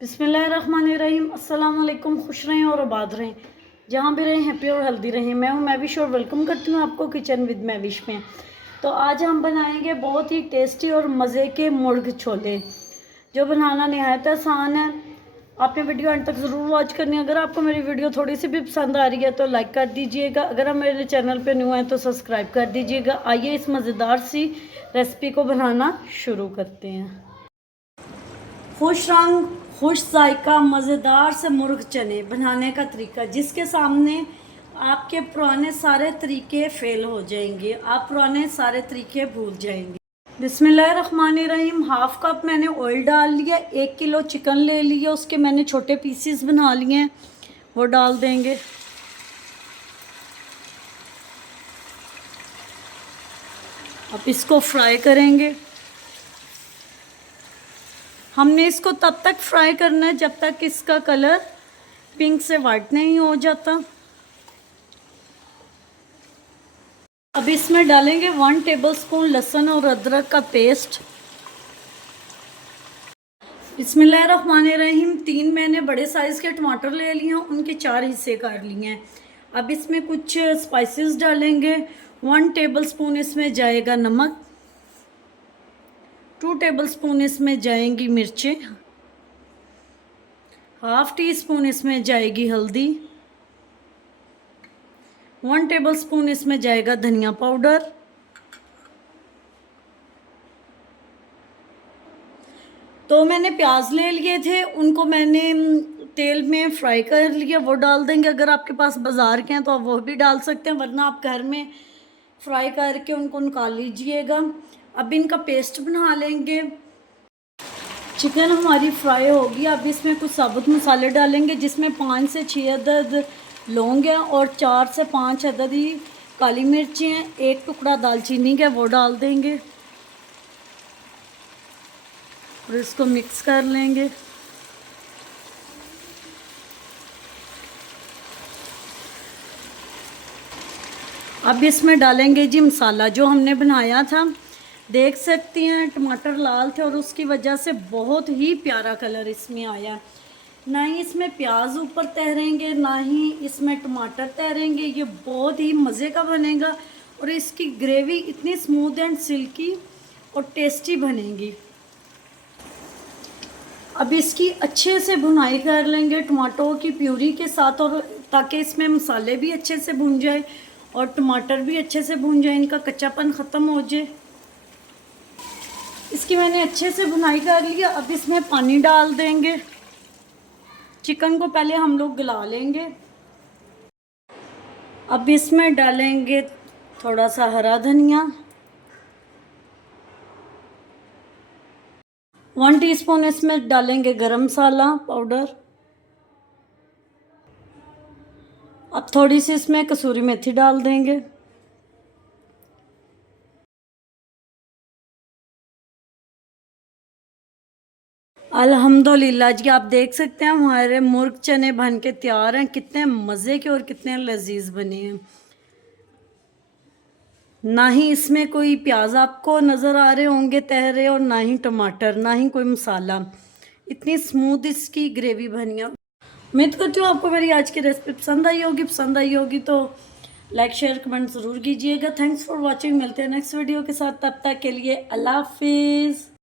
बिस्मिल्लाहिर्रहमानिर्रहीम। अस्सलाम वालेकुम। खुश रहें और आबाद रहें, जहाँ भी रहें हैप्पी और हेल्दी रहें। मैं हूँ मैविश और वेलकम करती हूँ आपको किचन विद मैविश में। तो आज हम बनाएंगे बहुत ही टेस्टी और मज़े के मुर्ग छोले, जो बनाना नहायत आसान है। आपने वीडियो अंत तक ज़रूर वॉच करनी है। अगर आपको मेरी वीडियो थोड़ी सी भी पसंद आ रही है तो लाइक कर दीजिएगा। अगर आप मेरे चैनल पे न्यू हैं तो सब्सक्राइब कर दीजिएगा। आइए इस मज़ेदार सी रेसिपी को बनाना शुरू करते हैं। खुश रंग खुश जायका मज़ेदार से मुर्ग चने बनाने का तरीका, जिसके सामने आपके पुराने सारे तरीके फेल हो जाएंगे, आप पुराने सारे तरीके भूल जाएंगे। बिस्मिल्लाहिर्रहमानिर्रहीम। हाफ कप मैंने ऑयल डाल लिया। 1 किलो चिकन ले लिया, उसके मैंने छोटे पीसीस बना लिए हैं, वो डाल देंगे। अब इसको फ्राई करेंगे। हमने इसको तब तक फ्राई करना है जब तक इसका कलर पिंक से वाइट नहीं हो जाता। अब इसमें डालेंगे 1 टेबलस्पून लहसुन और अदरक का पेस्ट। बिस्मिल्लाहिर्रहमानिर्रहीम। 3 मैंने बड़े साइज़ के टमाटर ले लिए हैं, उनके 4 हिस्से कर लिए हैं। अब इसमें कुछ स्पाइसेस डालेंगे। 1 टेबलस्पून इसमें जाएगा नमक, 2 टेबलस्पून इसमें जाएंगी मिर्चें, हाफ टी स्पून इसमें जाएगी हल्दी, 1 टेबलस्पून इसमें जाएगा धनिया पाउडर, तो मैंने प्याज ले लिए थे, उनको मैंने तेल में फ्राई कर लिया, वो डाल देंगे। अगर आपके पास बाज़ार के हैं तो आप वो भी डाल सकते हैं, वरना आप घर में फ्राई करके उनको निकाल लीजिएगा। अब इनका पेस्ट बना लेंगे। चिकन हमारी फ्राई होगी। अब इसमें कुछ साबुत मसाले डालेंगे, जिसमें 5 से 6 अदद लौंग हैं और 4 से 5 अदद ही काली मिर्ची हैं। 1 टुकड़ा दालचीनी का, वो डाल देंगे और इसको मिक्स कर लेंगे। अब इसमें डालेंगे जी मसाला जो हमने बनाया था। देख सकती हैं टमाटर लाल थे और उसकी वजह से बहुत ही प्यारा कलर इसमें आया। ना ही इसमें प्याज ऊपर तैरेंगे, ना ही इसमें टमाटर तैरेंगे। ये बहुत ही मज़े का बनेगा और इसकी ग्रेवी इतनी स्मूथ एंड सिल्की और टेस्टी बनेगी। अब इसकी अच्छे से भुनाई कर लेंगे टमाटरों की प्यूरी के साथ, और ताकि इसमें मसाले भी अच्छे से भुन जाए और टमाटर भी अच्छे से भुन जाए, इनका कच्चापन ख़त्म हो जाए। इसकी मैंने अच्छे से भुनाई कर लिया। अब इसमें पानी डाल देंगे। चिकन को पहले हम लोग गला लेंगे। अब इसमें डालेंगे थोड़ा सा हरा धनिया, 1 टीस्पून इसमें डालेंगे गरम मसाला पाउडर। अब थोड़ी सी इसमें कसूरी मेथी डाल देंगे। अल्हम्दुलिल्लाह जी, आप देख सकते हैं हमारे मुर्ग चने बन के तैयार हैं। कितने मज़े के और कितने लजीज बने हैं। ना ही इसमें कोई प्याज आपको नज़र आ रहे होंगे तैर रहे, और ना ही टमाटर, ना ही कोई मसाला। इतनी स्मूथ इसकी ग्रेवी बनी है। उम्मीद करती हूँ आपको मेरी आज की रेसिपी पसंद आई होगी। पसंद आई होगी तो लाइक शेयर कमेंट ज़रूर कीजिएगा। Thanks for watching. मिलते हैं नेक्स्ट वीडियो के साथ, तब तक के लिए अल्लाह हाफिज़।